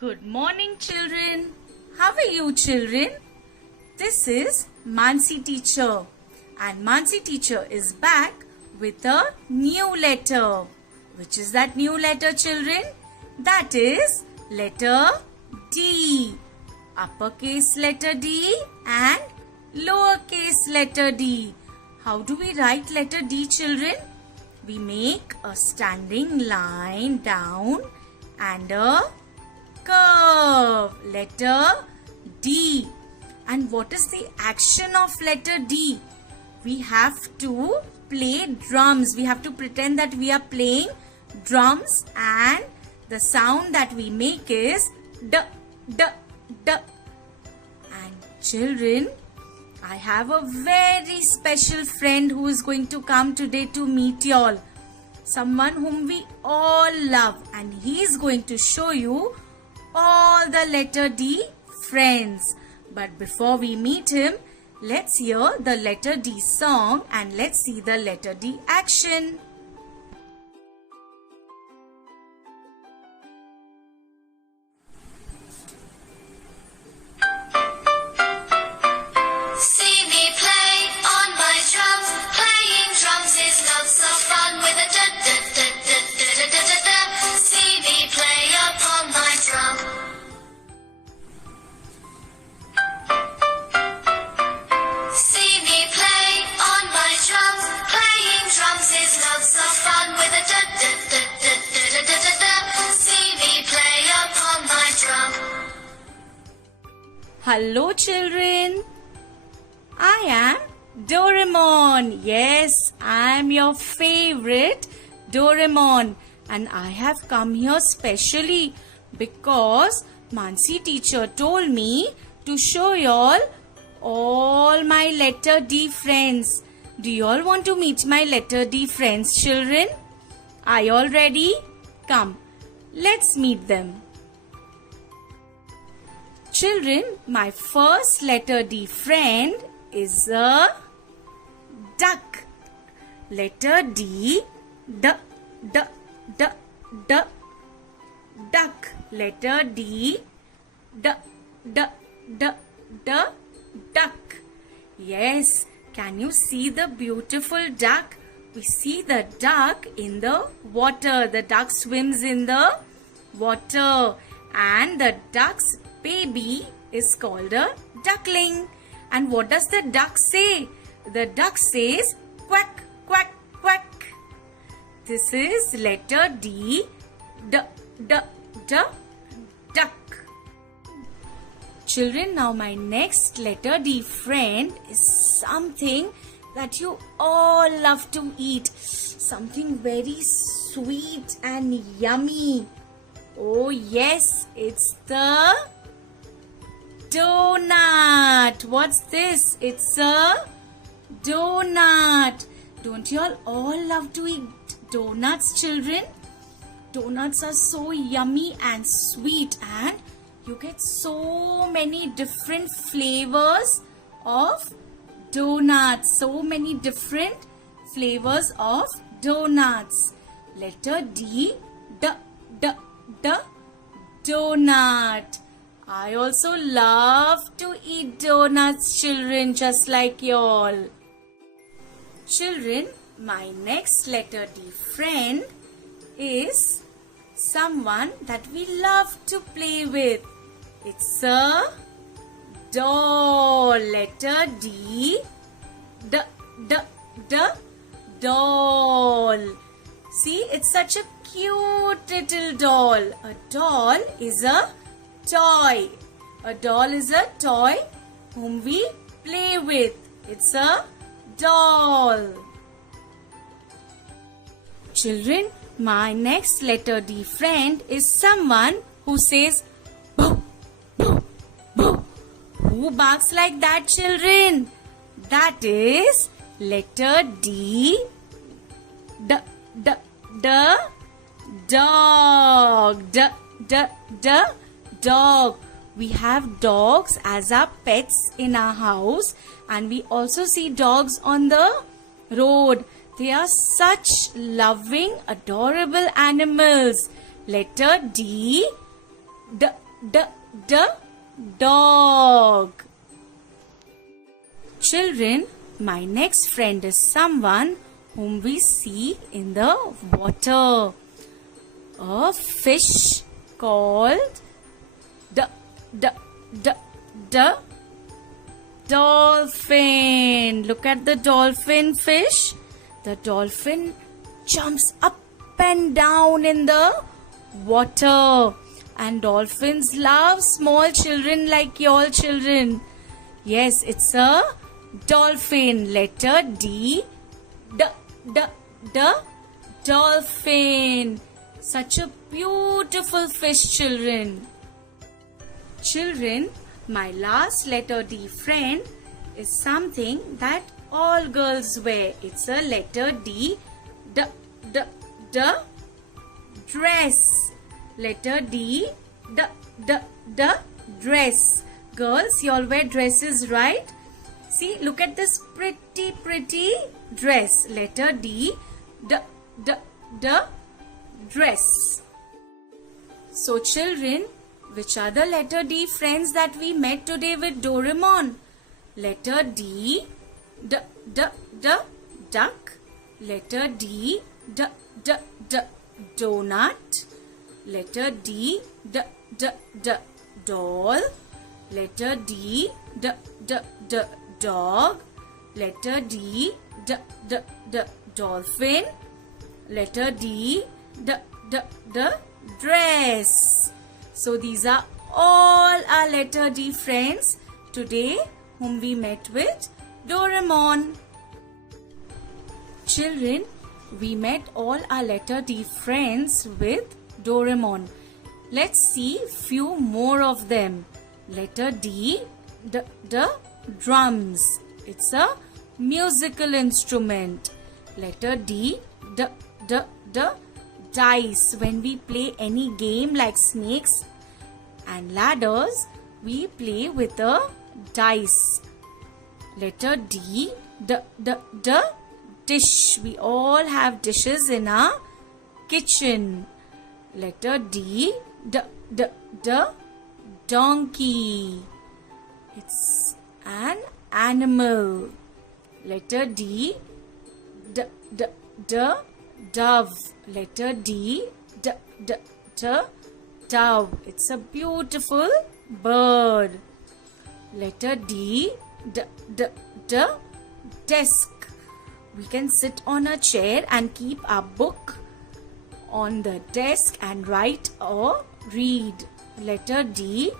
Good morning, children. How are you, children? This is Mansi teacher, and Mansi teacher is back with a new letter. Which is that new letter, children? That is letter D. Uppercase letter D and lowercase letter D. How do we write letter D, children? We make a standing line down and a curve. Letter D. And what is the action of letter D? We have to play drums. We have to pretend that we are playing drums, and the sound that we make is D, D, D. And children, I have a very special friend who is going to come today to meet y'all. Someone whom we all love, and he is going to show you all the letter D friends. But before we meet him, let's hear the letter D song and let's see the letter D action. See me play on my drums. Playing drums is lots of fun with a da da da da da da da da. See me play upon my drum. See me play on my drums. Playing drums is lots of fun with a da da da da da da da da. See me play upon my drum. Hello, children. I am Doraemon. Yes, I am your favorite Doraemon, and I have come here specially because Mansi teacher told me to show y'all all my letter D friends. Do y'all want to meet my letter D friends, children? Are y'all ready? Come, let's meet them. Children, my first letter D friend is a duck. Letter D, D, D, D, D. Duck. Letter D, D, D, D, D. Duck. Yes, can you see the beautiful duck? We see the duck in the water. The duck swims in the water, and the duck's baby is called a duckling. And what does the duck say? The duck says quack, quack, quack. This is letter D, D, D, D, duck. Children, now my next letter D friend is something that you all love to eat. Something very sweet and yummy. Oh yes, it's the donut. What's this? It's a donut. Don't you all love to eat donuts, children? Donuts are so yummy and sweet, and you get so many different flavors of donuts. So many different flavors of donuts. Letter D, D, D, D, donut. I also love to eat donuts, children, just like y'all. Children, my next letter D friend is someone that we love to play with. It's a doll. Letter D, D, D, D, doll. See, it's such a cute little doll. A doll is a toy. A doll is a toy whom we play with. It's a doll. Children, my next letter D friend is someone who says boo, boo, boo. Who barks like that, children? That is letter D, D, D, D, dog. D, D, D, dog. We have dogs as our pets in our house, and we also see dogs on the road. They are such loving, adorable animals. Letter D, D, D, d, dog. Children, my next friend is someone whom we see in the water. A fish called d, d, d, d, dolphin. Look at the dolphin fish. The dolphin jumps up and down in the water. And dolphins love small children like your children. Yes, it's a dolphin. Letter D. D, D, D. Dolphin. Such a beautiful fish, children. Children, my last letter D friend is something that all girls wear. It's a letter D. D, D, D. Dress. Letter D. D, D, D. Dress. Girls, you all wear dresses, right? See, look at this pretty dress. Letter D. D, D, D. Dress. So children, which are the letter D friends that we met today with Doraemon? Letter D. D, D, D. Duck. Letter D. D, D, D. Donut. Letter D. D, D, D. Doll. Letter D. D, D, D. Dog. Letter D. D, D, D. Dolphin. Letter D. D, D, D. Dress. So these are all our letter D friends today whom we met with Doraemon. Children, we met all our letter D friends with Doraemon. Let's see few more of them. Letter D, D, D, drums. It's a musical instrument. Letter D, D, D, D, dice. When we play any game like snakes and ladders, we play with a dice. Letter D, D, D, D, dish. We all have dishes in our kitchen. Letter D, D, D, D, donkey. It's an animal. Letter D, D, D, D, dove. Letter D, D, D, D, dove. It's a beautiful bird. Letter D, D, D, D, desk. We can sit on a chair and keep our book on the desk and write or read. Letter D,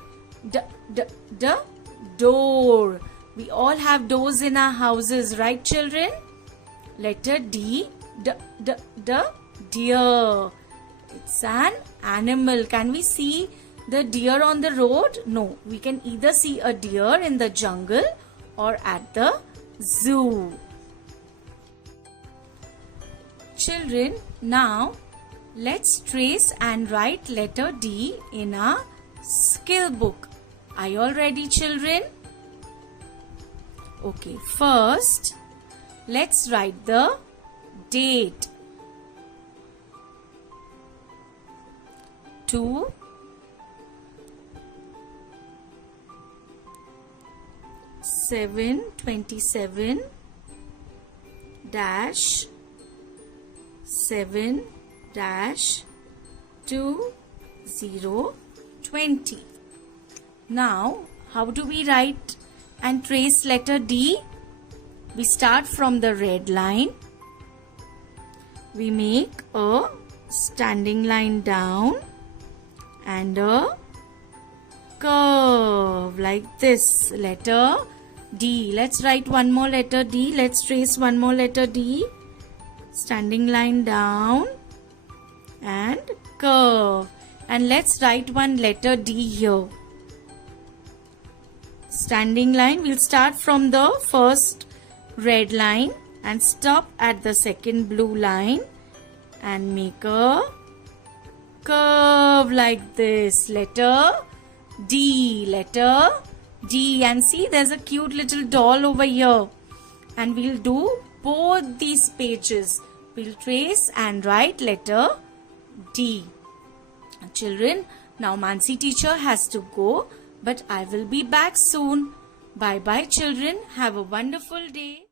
D, D, D, door. We all have doors in our houses, right children? Letter D, D, D, D, deer. It's an animal. Can we see the deer on the road? No. We can either see a deer in the jungle or at the zoo. Children, now let's trace and write letter D in our skill book. Are you all ready, children? Okay, first let's write the date. 2 7/27 dash 7 dash 2020. Now, how do we write and trace letter D? We start from the red line. We make a standing line down and a curve like this. Letter D. Let's write one more letter D. Let's trace one more letter D. Standing line down and curve. And let's write one letter D here. Standing line. We'll start from the first red line and stop at the second blue line and make a curve like this. Letter D. Letter D. And see, there's a cute little doll over here. And we'll do both these pages. We'll trace and write letter D. Children, Now Mansi teacher has to go, but I will be back soon. Bye bye children. Have a wonderful day.